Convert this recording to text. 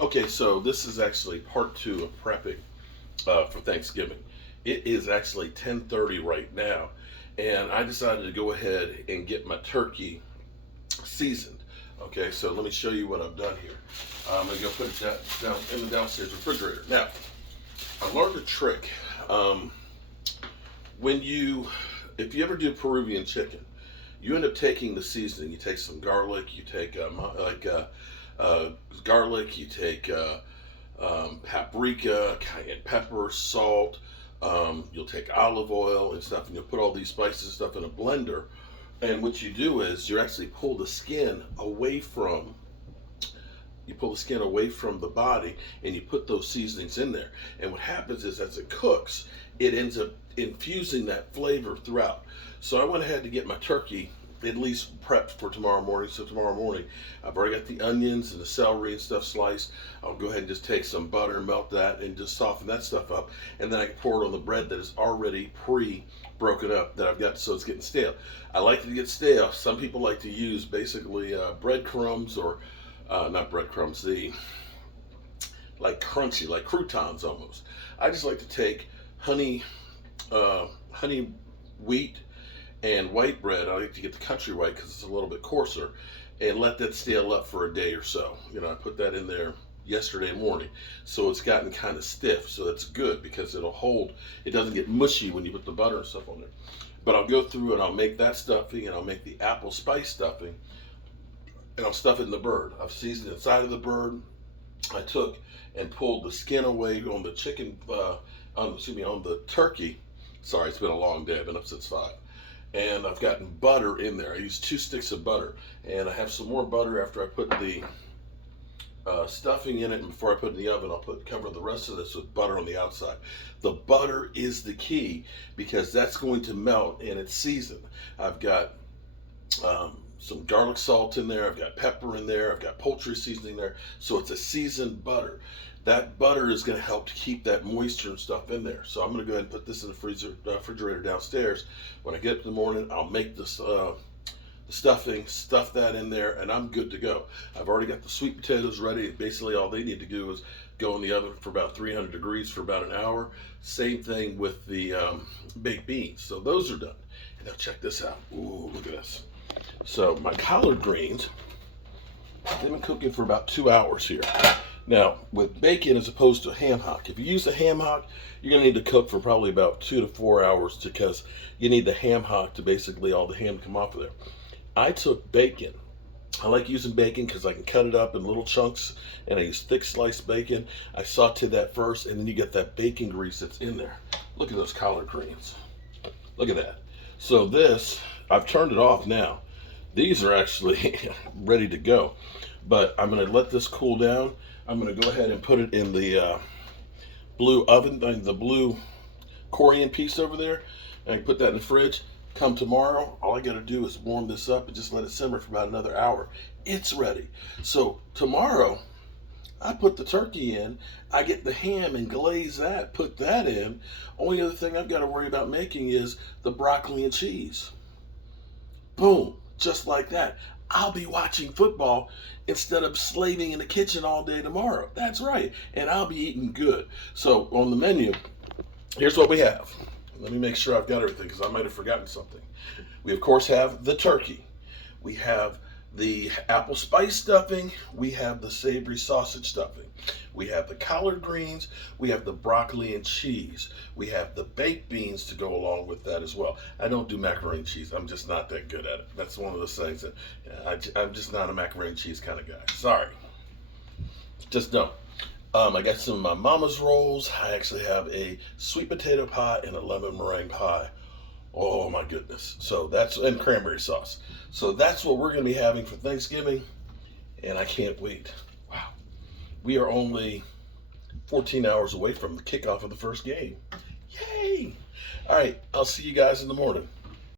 Okay, so this is actually part two of prepping for Thanksgiving. It is actually 10:30 right now, and I decided to go ahead and get my turkey seasoned. Okay, so let me show you what I've done here. I'm gonna go put it down in the downstairs refrigerator. Now, I learned a trick. Um, when you, if you ever do Peruvian chicken, you end up taking the seasoning. You take some garlic. You take garlic. You take paprika, cayenne pepper, salt. You'll take olive oil and stuff, and you'll put all these spices and stuff in a blender. And what you do is you actually pull the skin away from the body, and you put those seasonings in there. And what happens is, as it cooks, it ends up infusing that flavor throughout. So I went ahead to get my turkey at least prepped for tomorrow morning. So tomorrow morning, I've already got the onions and the celery and stuff sliced. I'll go ahead and just take some butter, melt that, and just soften that stuff up. And then I can pour it on the bread that is already broken up that I've got, so it's getting stale. I like to get stale. Some people like to use basically breadcrumbs or not breadcrumbs, the like crunchy, like croutons almost. I just like to take honey wheat and white bread. I like to get the country white because it's a little bit coarser, and let that stale up for a day or so. I put that in there yesterday morning, so it's gotten kind of stiff. So that's good because it'll hold. It doesn't get mushy when you put the butter and stuff on there. But I'll go through and I'll make that stuffing, and I'll make the apple spice stuffing, and I'll stuff it in the bird. I've seasoned inside of the bird. I took and pulled the skin away on the chicken, on the turkey. Sorry, it's been a long day. I've been up since 5. And I've gotten butter in there. I used 2 sticks of butter, and I have some more butter after I put the stuffing in it. And before I put it in the oven, I'll cover the rest of this with butter on the outside. The butter is the key because that's going to melt, and it's seasoned. I've got some garlic salt in there. I've got pepper in there. I've got poultry seasoning there. So it's a seasoned butter. That butter is going to help to keep that moisture and stuff in there. So I'm going to go ahead and put this in the refrigerator downstairs. When I get up in the morning, I'll make this the stuffing, stuff that in there, and I'm good to go. I've already got the sweet potatoes ready. Basically, all they need to do is go in the oven for about 300 degrees for about an hour. Same thing with the baked beans. So those are done. And now check this out. Ooh, look at this. So my collard greens, they've been cooking for about 2 hours here. Now, with bacon as opposed to a ham hock, if you use a ham hock, you're going to need to cook for probably about 2 to 4 hours because you need the ham hock to basically all the ham come off of there. I took bacon. I like using bacon because I can cut it up in little chunks, and I use thick sliced bacon. I saute that first, and then you get that bacon grease that's in there. Look at those collard greens. Look at that. So this, I've turned it off now. These are actually ready to go, but I'm going to let this cool down. I'm going to go ahead and put it in the blue oven, the blue Corian piece over there, and I can put that in the fridge. Come tomorrow, all I got to do is warm this up and just let it simmer for about another hour. It's ready. So tomorrow, I put the turkey in, I get the ham and glaze that, put that in. Only other thing I've got to worry about making is the broccoli and cheese. Boom, just like that. I'll be watching football instead of slaving in the kitchen all day tomorrow. That's right. And I'll be eating good. So on the menu, here's what we have. Let me make sure I've got everything because I might have forgotten something. We, of course, have the turkey. We have the apple spice stuffing. We have the savory sausage stuffing. We have the collard greens. We have the broccoli and cheese. We have the baked beans to go along with that as well. I don't do macaroni and cheese. I'm just not that good at it. That's one of those things that I'm just not a macaroni and cheese kind of guy. Sorry. Just don't. I got some of my mama's rolls. I actually have a sweet potato pie and a lemon meringue pie. Oh my goodness. So and cranberry sauce. So that's what we're going to be having for Thanksgiving, and I can't wait. Wow. We are only 14 hours away from the kickoff of the first game. Yay! All right, I'll see you guys in the morning.